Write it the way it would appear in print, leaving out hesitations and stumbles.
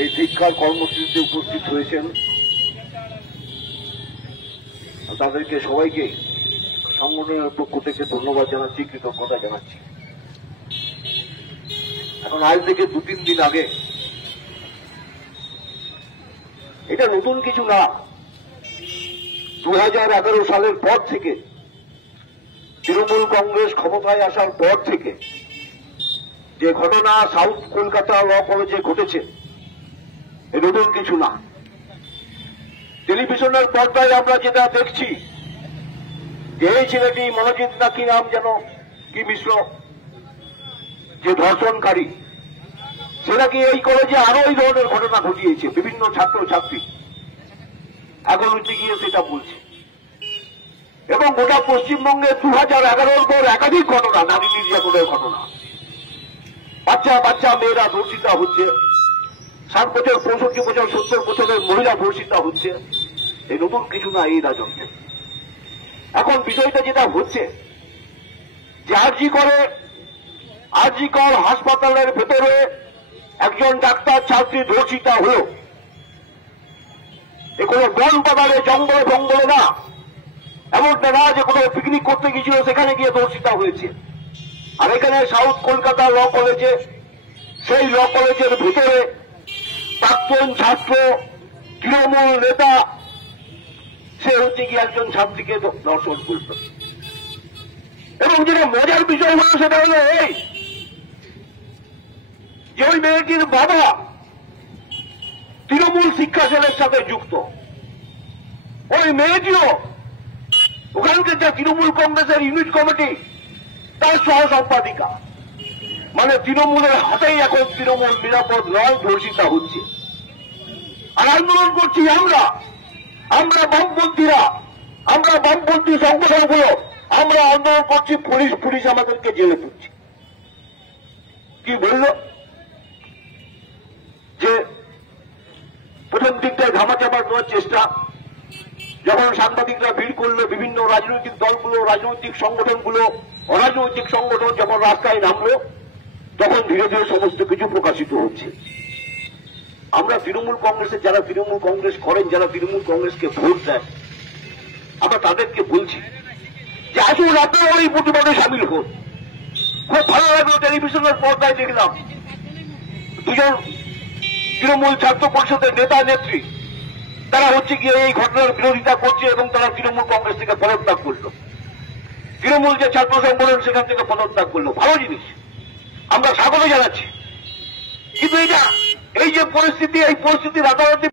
এই শিক্ষার কর্মসূচিতে উপস্থিত হয়েছেন তাদেরকে সবাইকে সংগঠনের পক্ষ থেকে ধন্যবাদ জানাচ্ছি, কৃতজ্ঞতা জানাচ্ছি। এখন আজ থেকে 2-3 দিন আগে, এটা নতুন কিছু না, 2011 সালের পর থেকে, তৃণমূল কংগ্রেস ক্ষমতায় আসার পর থেকে যে ঘটনা সাউথ কলকাতা ল কলেজে ঘটেছে, এ নতুন কিছু না। টেলিভিশনের পর্দায় আমরা যেটা দেখছি যে এই ছেলেটি মনোজিৎ নাকি নাম যেন কি মিশ্র, যে ধর্ষণকারী, সে নাকি এই কলেজে আরো এই ধরনের ঘটনা ঘটিয়েছে, বিভিন্ন ছাত্র ছাত্রী এখন উঠে গিয়ে সেটা বলছে। এবং গোটা পশ্চিমবঙ্গে 2011 পর একাধিক ঘটনা, নারী নির্যাতনের ঘটনা, বাচ্চা বাচ্চা মেয়েরা ধর্ষিতা হচ্ছে, 60 বছর 65 বছর 70 বছরের মহিলা ধর্ষিতা হচ্ছে। এই নতুন কিছু না এই রাজত্বে। এখন বিষয়টা যেটা হচ্ছে যে আরজি কর হাসপাতালের ভেতরে একজন ডাক্তার ছাত্রী ধর্ষিতা হল। এ কোনো বন বাগানে জঙ্গলে না, এমনটা না যে কোনো পিকনিক করতে গিয়েছিল সেখানে গিয়ে ধর্ষিতা হয়েছে। আর এখানে সাউথ কলকাতা ল কলেজে, সেই ল কলেজের ভেতরে প্রাক্তন ছাত্র তৃণমূল নেতা সে হচ্ছে কি একজন ছাত্রীকে ধর্ষণ করত। এবং যেটা মজার বিষয় হল সেটা হল এই যে ওই মেয়েটির বাবা তৃণমূল শিক্ষা সেলের সাথে যুক্ত। ওই মেয়েটিও ওখানকার যা তৃণমূল কংগ্রেসের ইউনিট কমিটি তার সহ সম্পাদিকা। মানে তৃণমূলের হাতেই এখন তৃণমূল নিরাপদ নয়, ধর্ষিতা হচ্ছে। আর আন্দোলন করছি আমরা বামপন্থীরা, আমরা বামপন্থী সংগঠনগুলো, আমরা আন্দোলন করছি, পুলিশ আমাদেরকে জেলে পুরছে। কি বলল যে প্রথম দিকটায় ধামাচাপা দেওয়ার চেষ্টা, যখন সাংবাদিকরা ভিড় করলো, বিভিন্ন রাজনৈতিক দলগুলো, রাজনৈতিক সংগঠনগুলো, অরাজনৈতিক সংগঠন যখন রাস্তায় নামলো, তখন ধীরে ধীরে সমস্ত কিছু প্রকাশিত হচ্ছে। আমরা তৃণমূল কংগ্রেসের যারা তৃণমূল কংগ্রেস করেন, যারা তৃণমূল কংগ্রেসকে ভোট দেয়, আমরা তাদেরকে বলছি যে আসুন আপনারা ওই প্রতিবাদে সামিল হন। খুব ভালো লাগলো, টেলিভিশনের পর্দায় দেখলাম 2 জন তৃণমূল ছাত্র পরিষদের নেতা নেত্রী, তারা হচ্ছে গিয়ে এই ঘটনার বিরোধিতা করছে এবং তারা তৃণমূল কংগ্রেস থেকে পদত্যাগ করলো। তৃণমূল যে ছাত্র সংগঠন সেখান থেকে পদত্যাগ করলো, ভালো জিনিস, আমরা স্বাগত জানাচ্ছি। কিন্তু এই যে পরিস্থিতি, এই পরিস্থিতি রাতারাতি